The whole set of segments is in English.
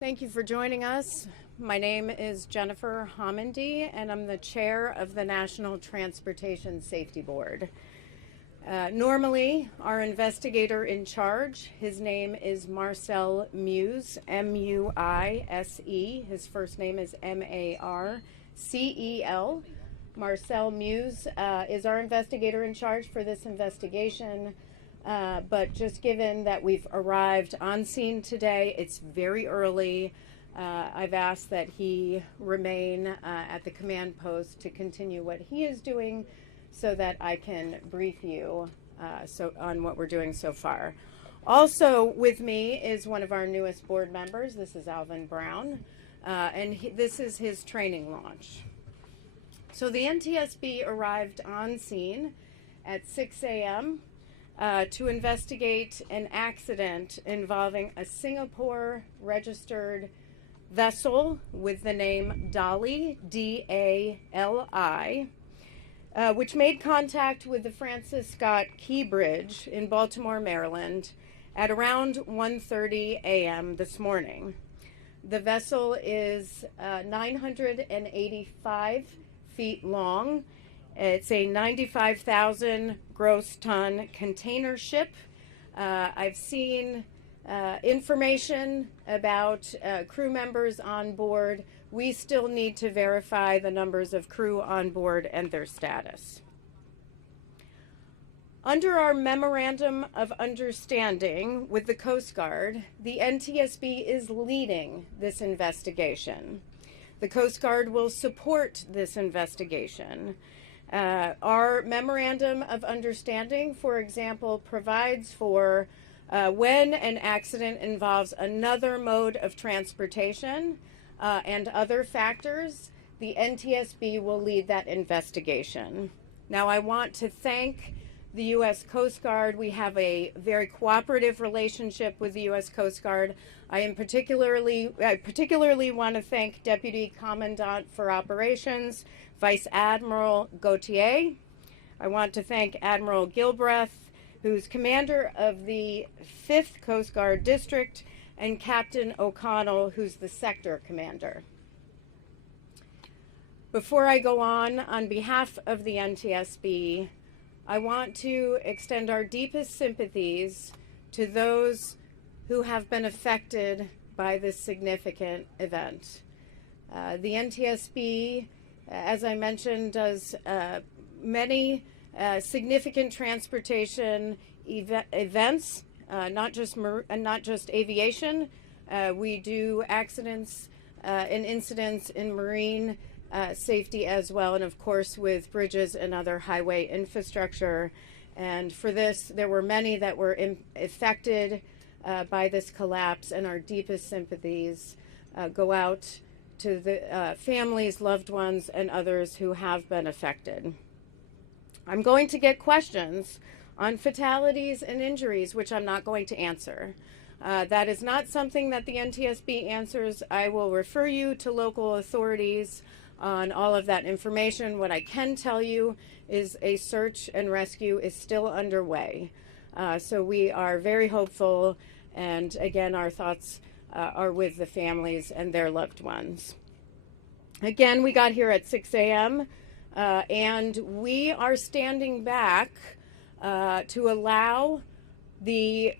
Thank you for joining us. My name is Jennifer Homendy, and I'm the chair of the National Transportation Safety Board. Normally, our investigator in charge, his name is Marcel Muise, M-U-I-S-E. His first name is M-A-R-C-E-L. Marcel Muise is our investigator in charge for this investigation. But just given that we've arrived on scene today, it's very early. I've asked that he remain at the command post to continue what he is doing so that I can brief you on what we're doing so far. Also with me is one of our newest board members. This is Alvin Brown, and this is his training launch. So the NTSB arrived on scene at 6 a.m. To investigate an accident involving a Singapore-registered vessel with the name Dali, D-A-L-I, which made contact with the Francis Scott Key Bridge in Baltimore, Maryland, at around 1:30 a.m. this morning. The vessel is 985 feet long. It's a 95,000 gross ton container ship. I've seen information about crew members on board. We still need to verify the numbers of crew on board and their status. Under our Memorandum of Understanding with the Coast Guard, the NTSB is leading this investigation. The Coast Guard will support this investigation. Our Memorandum of Understanding, for example, provides for when an accident involves another mode of transportation and other factors, the NTSB will lead that investigation. Now, I want to thank the U.S. Coast Guard. We have a very cooperative relationship with the U.S. Coast Guard. I particularly want to thank Deputy Commandant for Operations, Vice Admiral Gautier. I want to thank Admiral Gilbreth, who's commander of the 5th Coast Guard District, and Captain O'Connell, who's the sector commander. Before I go on behalf of the NTSB, I want to extend our deepest sympathies to those who have been affected by this significant event. The NTSB, as I mentioned, does many significant transportation events, not just aviation. We do accidents and incidents in marine safety as well, and of course with bridges and other highway infrastructure. And for this, there were many that were affected by this collapse, and our deepest sympathies go out to the families, loved ones, and others who have been affected. I'm going to get questions on fatalities and injuries, which I'm not going to answer. That is not something that the NTSB answers. I will refer you to local authorities on all of that information. What I can tell you is a search and rescue is still underway. So we are very hopeful, and again, our thoughts are with the families and their loved ones. Again, we got here at 6 a.m. And we are standing back to allow the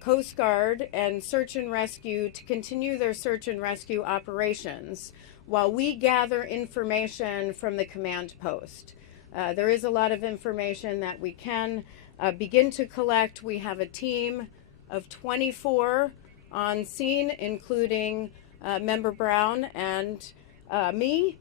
Coast Guard and search and rescue to continue their search and rescue operations while we gather information from the command post. There is a lot of information that we can begin to collect. We have a team of 24 on scene, including Member Brown and me.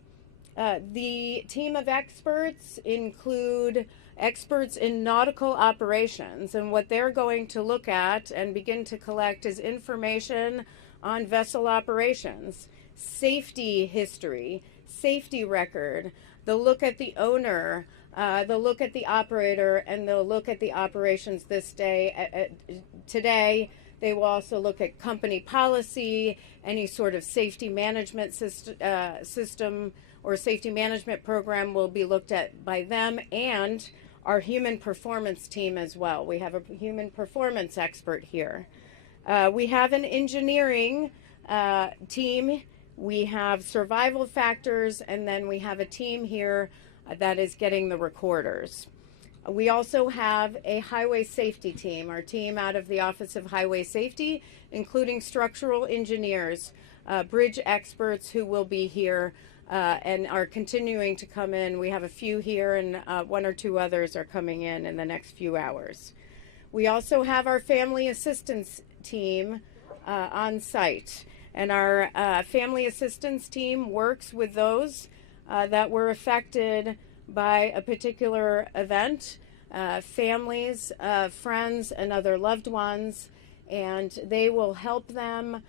The team of experts include experts in nautical operations, and what they're going to look at and begin to collect is information on vessel operations, safety history, safety record. They'll look at the owner, they'll look at the operator, and they'll look at the operations this day. Today, they will also look at company policy, any sort of safety management system or safety management program will be looked at by them, and our human performance team as well. We have a human performance expert here. We have an engineering team. We have survival factors, and then we have a team here that is getting the recorders. We also have a highway safety team, our team out of the Office of Highway Safety, including structural engineers, bridge experts who will be here and are continuing to come in. We have a few here, and one or two others are coming in the next few hours. We also have our family assistance team on site, and our family assistance team works with those that were affected by a particular event, families, friends, and other loved ones, and they will help them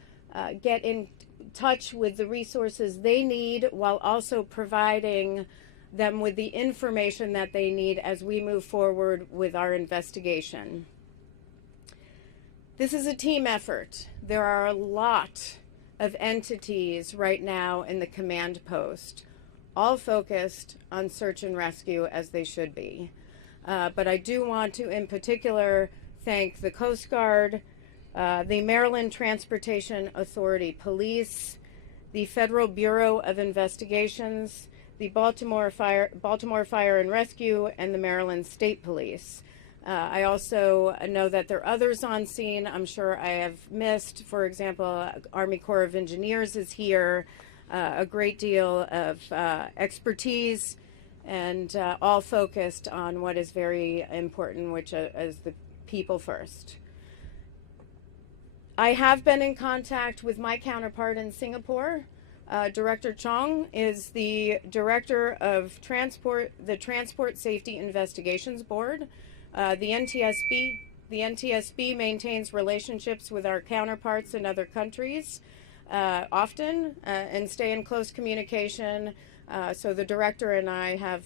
get in touch with the resources they need while also providing them with the information that they need as we move forward with our investigation. This is a team effort. There are a lot of entities right now in the command post, all focused on search and rescue, as they should be. But I do want to, in particular, thank the Coast Guard, the Maryland Transportation Authority Police, the Federal Bureau of Investigations, the Baltimore Fire and Rescue, and the Maryland State Police. I also know that there are others on scene I'm sure I have missed. For example, Army Corps of Engineers is here, a great deal of expertise, and all focused on what is very important, which is the people first. I have been in contact with my counterpart in Singapore. Director Chong is the director of the Transport Safety Investigations Board. The NTSB maintains relationships with our counterparts in other countries often and stay in close communication. So the director and I have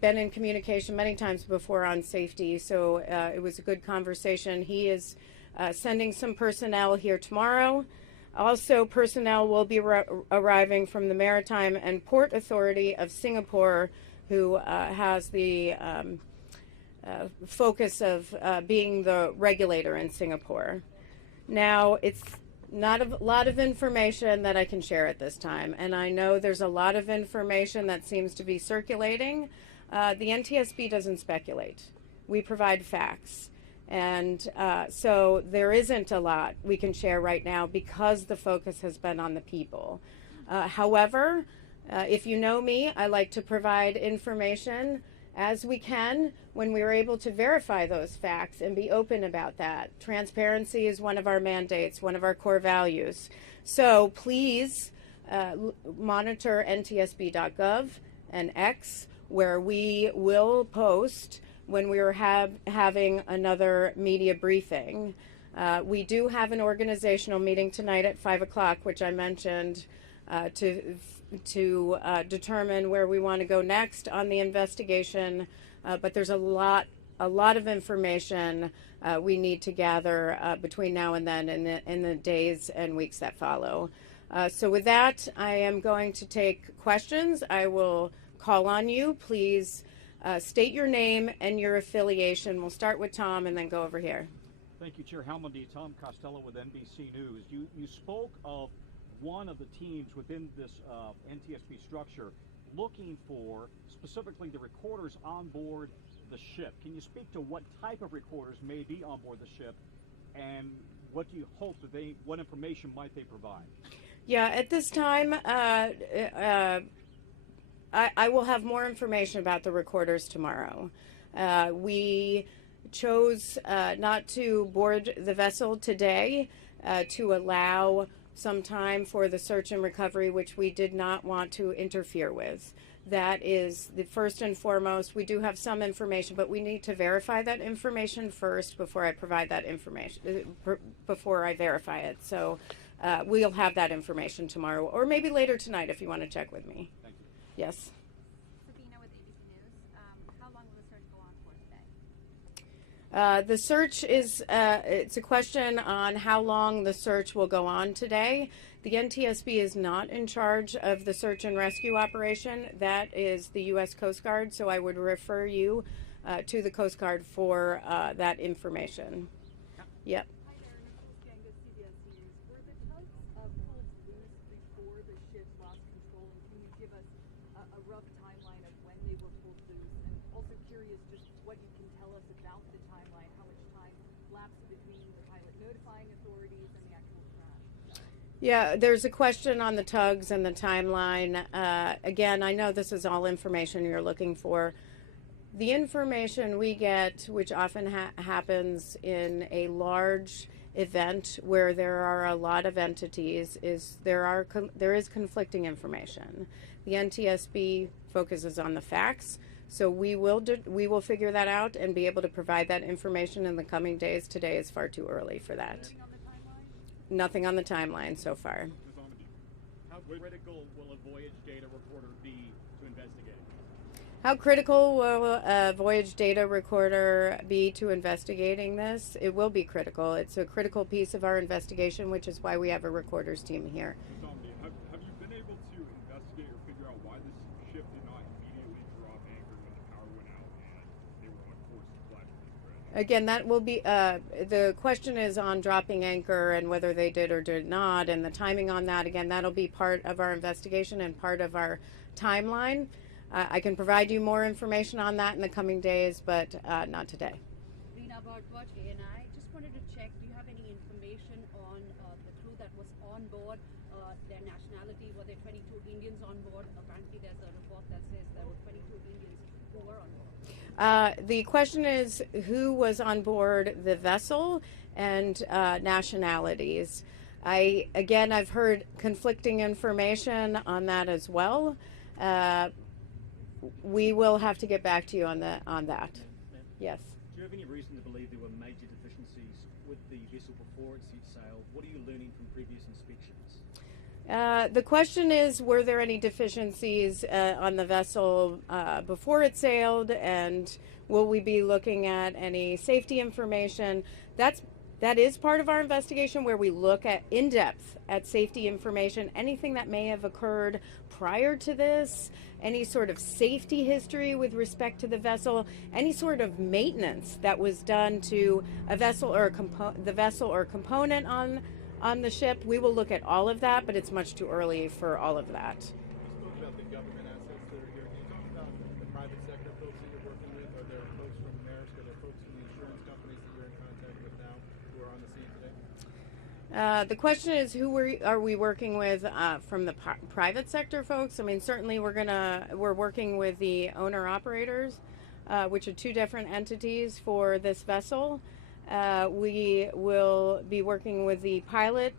been in communication many times before on safety, so it was a good conversation. He is sending some personnel here tomorrow. Also, personnel will be arriving from the Maritime and Port Authority of Singapore, who has the focus of being the regulator in Singapore. Now, it's not a lot of information that I can share at this time, and I know there's a lot of information that seems to be circulating. The NTSB doesn't speculate. We provide facts. And so there isn't a lot we can share right now because the focus has been on the people. However, if you know me, I like to provide information as we can when we are able to verify those facts and be open about that. Transparency is one of our mandates, one of our core values. So please monitor ntsb.gov and X, where we will post when we are having another media briefing. We do have an organizational meeting tonight at 5 o'clock, which I mentioned, to determine where we want to go next on the investigation. But there's a lot of information we need to gather between now and then in the days and weeks that follow. So with that, I am going to take questions. I will call on you. Please state your name and your affiliation. We'll start with Tom and then go over here. Thank you, Chair Helmundy. Tom Costello with NBC News. You spoke of one of the teams within this NTSB structure looking for specifically the recorders on board the ship. Can you speak to what type of recorders may be on board the ship, and what do you hope that what information might they provide? Yeah, at this time, I will have more information about the recorders tomorrow. We chose not to board the vessel today to allow some time for the search and recovery, which we did not want to interfere with. That is the first and foremost. We do have some information, but we need to verify that information first before I provide that information, before I verify it. So we'll have that information tomorrow, or maybe later tonight if you want to check with me. Thank you. Yes. Sabina with ABC News. How long will the search go on for today? The search is, it's a question on how long the search will go on today. The NTSB is not in charge of the search and rescue operation. That is the U.S. Coast Guard, so I would refer you to the Coast Guard for that information. Yep. Hi there, Nicole Skangas, CBS News. Were the tugs of a rough timeline of when they were pulled loose? And also curious just what you can tell us about the timeline, how much time lapsed between the pilot notifying authorities and the actual crash? Yeah, there's a question on the tugs and the timeline. Again, I know this is all information you're looking for. The information we get, which often happens in a large event where there are a lot of entities, is there is conflicting information. The NTSB focuses on the facts, so we will figure that out and be able to provide that information in the coming days. Today is far too early for that. Nothing on the timeline so far. How critical will a voyage data recorder be to investigate? How critical will a voyage data recorder be to investigating this? It will be critical. It's a critical piece of our investigation, which is why we have a recorder's team here. Have you been able to investigate or figure out why this ship did not immediately drop anchor when the power went out and they were on course to flash this bridge? Again, that will be, the question is on dropping anchor and whether they did or did not, and the timing on that. Again, that'll be part of our investigation and part of our timeline. I can provide you more information on that in the coming days, but not today. Rena, about Watch ANI, just wanted to check, do you have any information on the crew that was on board, their nationality? Were there 22 Indians on board? Apparently there's a report that says there were 22 Indians who were on board. The question is who was on board the vessel and nationalities. I've heard conflicting information on that as well. We will have to get back to you on that. Yes. Do you have any reason to believe there were major deficiencies with the vessel before it set sail? What are you learning from previous inspections? The question is, were there any deficiencies on the vessel before it sailed, and will we be looking at any safety information? That is part of our investigation, where we look at in depth at safety information, anything that may have occurred prior to this, any sort of safety history with respect to the vessel, any sort of maintenance that was done to a vessel or the vessel or component on the ship. We will look at all of that, but it's much too early for all of that. You spoke about the government assets that are here. Can you talk about the private sector folks that you're working with? Are there folks from Maersk? Are there folks from the insurance companies that you're in contact with now who are on the scene today? The question is, who are we working with from the private sector folks? I mean, certainly we're working with the owner operators, which are two different entities for this vessel. We will be working with the pilot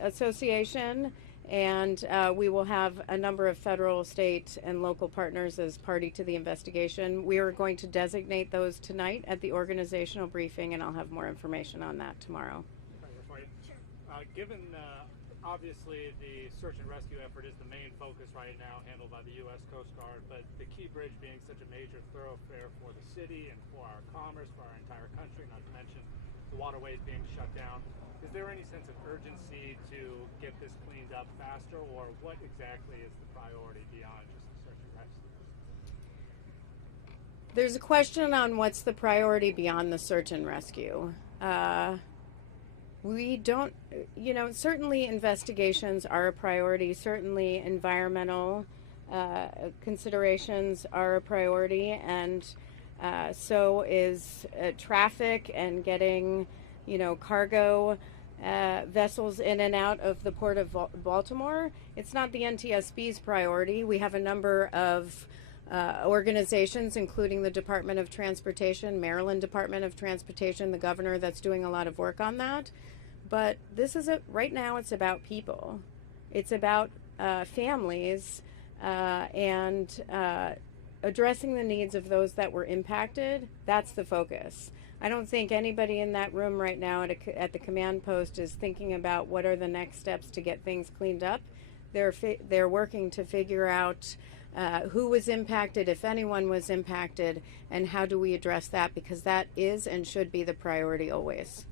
association, and we will have a number of federal, state, and local partners as party to the investigation. We are going to designate those tonight at the organizational briefing, and I'll have more information on that tomorrow. Given obviously the search and rescue effort is the main focus right now, handled by the U.S. Coast Guard, but the Key Bridge being such a major thoroughfare for the city and for our commerce, for our entire country, not to mention the waterways being shut down, is there any sense of urgency to get this cleaned up faster, or what exactly is the priority beyond just the search and rescue? There's a question on what's the priority beyond the search and rescue. We don't, certainly investigations are a priority. Certainly environmental considerations are a priority, and so is traffic and getting, cargo vessels in and out of the port of Baltimore. It's not the NTSB's priority. We have a number of organizations, including the Department of Transportation, Maryland Department of Transportation, the governor, that's doing a lot of work on that. But this is right now it's about people. It's about families and addressing the needs of those that were impacted. That's the focus. I don't think anybody in that room right now at the command post is thinking about what are the next steps to get things cleaned up. They're working to figure out who was impacted, if anyone was impacted, and how do we address that, because that is and should be the priority always.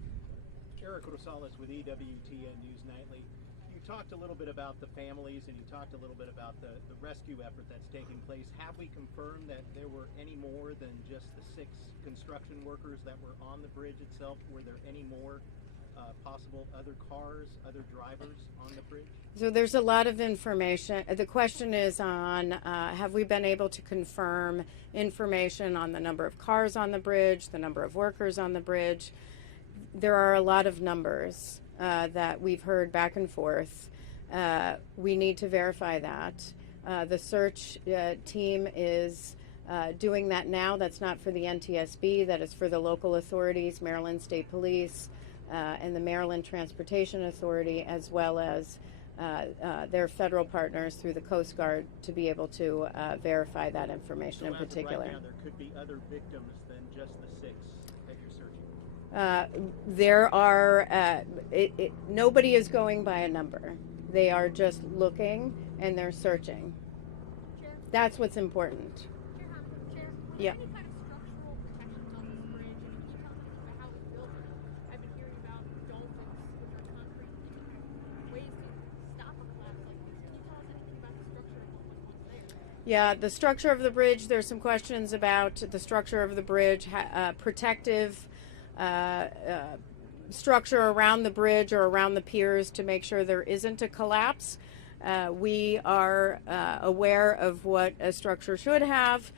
Eric Rosales with EWTN News Nightly. You talked a little bit about the families, and you talked a little bit about the rescue effort that's taking place. Have we confirmed that there were any more than just the 6 construction workers that were on the bridge itself? Were there any more possible other cars, other drivers on the bridge? So there's a lot of information. The question is on have we been able to confirm information on the number of cars on the bridge, the number of workers on the bridge. There are a lot of numbers that we've heard back and forth. We need to verify that. The search team is doing that now. That's not for the NTSB, that is for the local authorities, Maryland State Police, and the Maryland Transportation Authority, as well as their federal partners through the Coast Guard, to be able to verify that information in particular. Right now, there could be other victims than just the 6 that you're searching. There are, nobody is going by a number. They are just looking and they're searching. Chair, That's what's important. Chair, Yeah. any kind of structural protections on this bridge? And can you tell me about how it's built? I've been hearing about dolphins, which are concrete, ways to stop a collapse like this. Can you tell us anything about the structure and what was once there? Yeah, the structure of the bridge, there's some questions about the structure of the bridge, protective structure around the bridge or around the piers to make sure there isn't a collapse. We are aware of what a structure should have.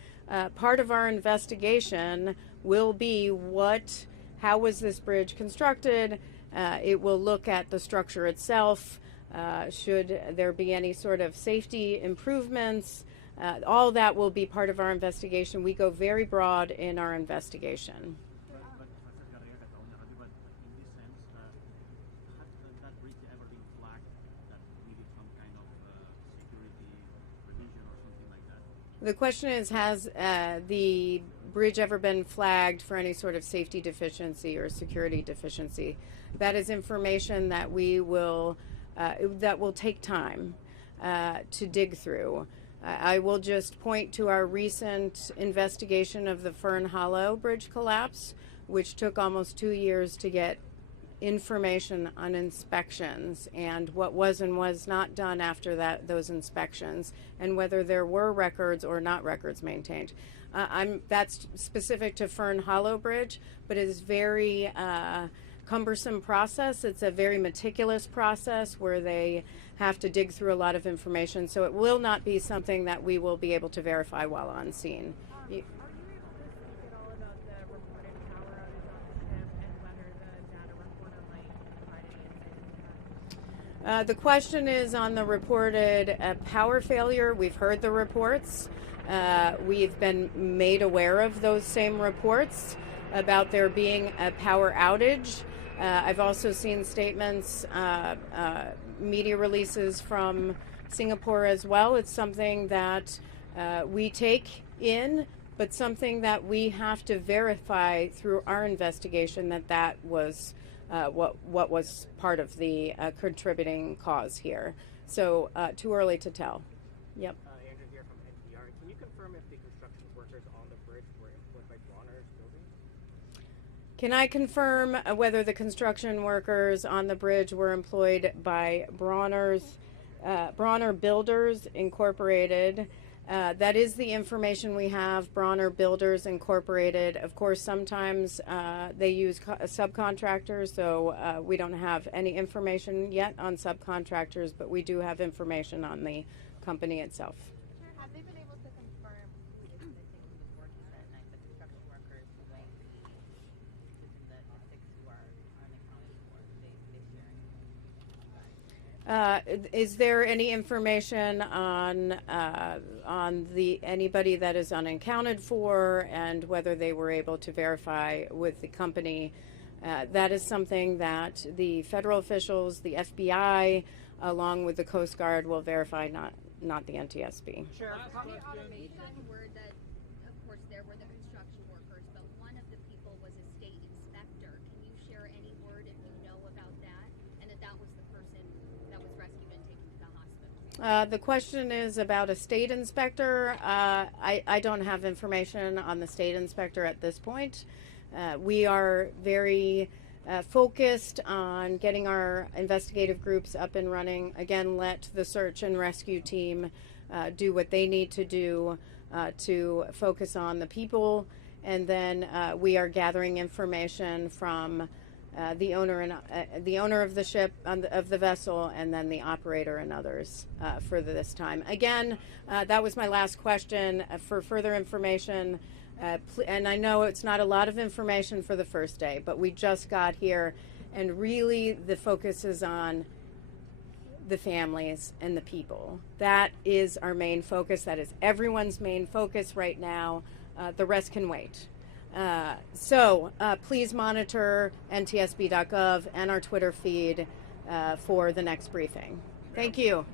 Part of our investigation will be how was this bridge constructed? It will look at the structure itself. Should there be any sort of safety improvements? All that will be part of our investigation. We go very broad in our investigation. But in this sense, has that bridge ever been flagged that needed some kind of security revision or something like that? The question is, has the bridge ever been flagged for any sort of safety deficiency or security deficiency? That is information that we will that will take time to dig through. I will just point to our recent investigation of the Fern Hollow bridge collapse, which took almost 2 years to get information on inspections and what was and was not done after those inspections, and whether there were records or not records maintained. That's specific to Fern Hollow Bridge, but it is very cumbersome process. It's a very meticulous process where they have to dig through a lot of information, so it will not be something that we will be able to verify while on scene. Are you able to speak at all about the reported power outage on the ship and whether the data reporter might provide any insight into that? The question is on the reported power failure. We've heard the reports. We've been made aware of those same reports about there being a power outage. I've also seen statements, media releases from Singapore as well. It's something that we take in, but something that we have to verify through our investigation that was what was part of the contributing cause here. So too early to tell. Yep. Andrew here from NPR. Can you confirm if the construction workers on the bridge were employed by Bronner's building? Can I confirm whether the construction workers on the bridge were employed by Bronner Builders Incorporated? That is the information we have. Bronner Builders Incorporated. Of course, sometimes they use subcontractors, so we don't have any information yet on subcontractors, but we do have information on the company itself. Have they been able to confirm who was missing, who was working that night, the construction workers who might be within the 6 who are unaccounted for? They share anything? Is there any information on anybody that is unaccounted for and whether they were able to verify with the company? That is something that the federal officials, the FBI, along with the Coast Guard, will verify, not the NTSB. Sure. We've gotten word that, of course, there were the construction workers, but one of the people was a state inspector. Can you share any word if you know about that, and that was the person that was rescued and taken to the hospital? The question is about a state inspector. I don't have information on the state inspector at this point. We are very focused on getting our investigative groups up and running. Again, let the search and rescue team do what they need to do to focus on the people. And then we are gathering information from the owner of the ship, of the vessel, and then the operator and others for this time. Again, that was my last question. For further information, and I know it's not a lot of information for the first day, but we just got here, and really the focus is on the families and the people. That is our main focus. That is everyone's main focus right now. The rest can wait. So please monitor ntsb.gov and our Twitter feed for the next briefing. Thank you.